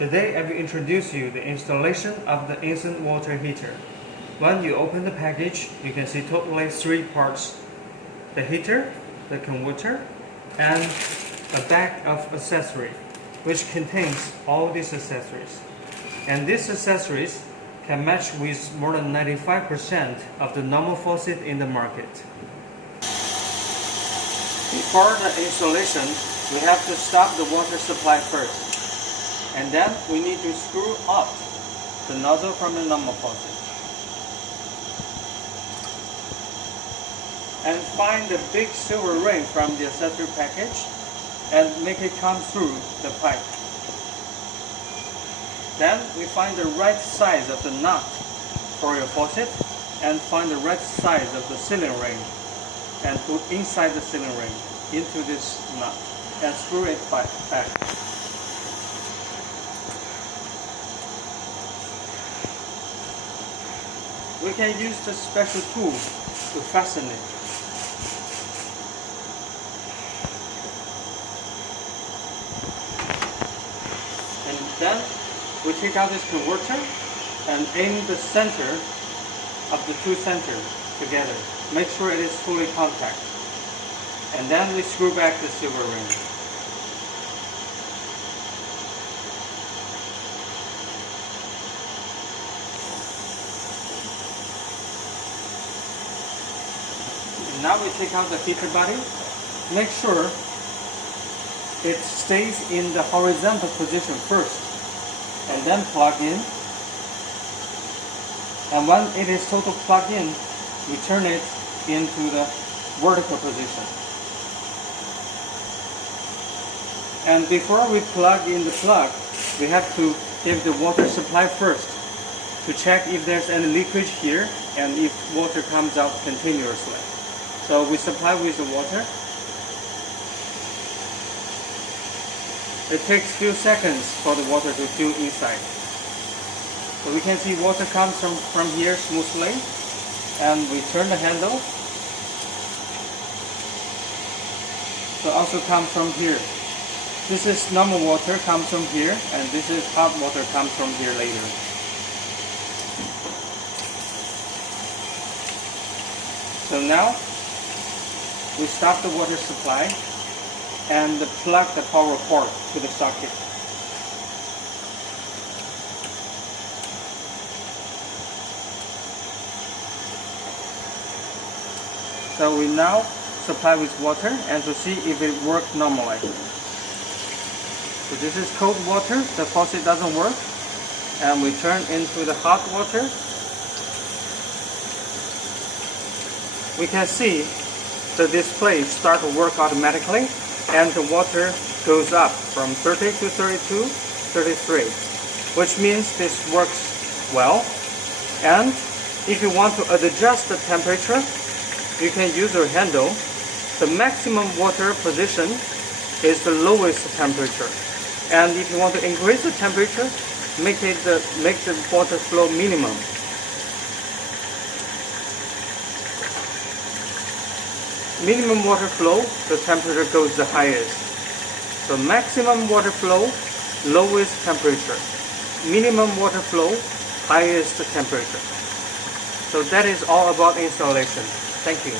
Today I will introduce you the installation of the instant water heater. When you open the package, you can see totally 3 parts: the heater, the converter, and a bag of accessory, which contains all these accessories. And these accessories can match with more than 95% of the normal faucet in the market. Before the installation, we have to stop the water supply first. And then we need to screw up the nozzle from the normal faucet. And find the big silver ring from the accessory package and make it come through the pipe. Then we find the right size of the nut for your faucet and find the right size of the sealing ring and put inside the sealing ring into this nut and screw it back. We can use the special tool to fasten it. And then we take out this converter and aim the center of the 2 centers together. Make sure it is fully contact. And then we screw back the silver ring. Now we take out the heater body. Make sure it stays in the horizontal position first, and then plug in. And when it is totally plugged in, we turn it into the vertical position. And before we plug in the plug, we have to give the water supply first to check if there's any leakage here and if water comes out continuously. So we supply with the water. It takes few seconds for the water to fill inside. So we can see water comes from here smoothly, and we turn the handle. So also comes from here. This is normal water, comes from here, and this is hot water, comes from here later. So now we stop the water supply and plug the power cord to the socket. So we now supply with water and to see if it works normally. So this is cold water, the faucet doesn't work, and we turn into the hot water. We can see the display start to work automatically, and the water goes up from 30 to 32, 33, which means this works well. And if you want to adjust the temperature, you can use your handle. The maximum water position is the lowest temperature, and if you want to increase the temperature, make the water flow minimum. Minimum water flow, the temperature goes the highest. So maximum water flow, lowest temperature. Minimum water flow, highest temperature. So that is all about installation. Thank you.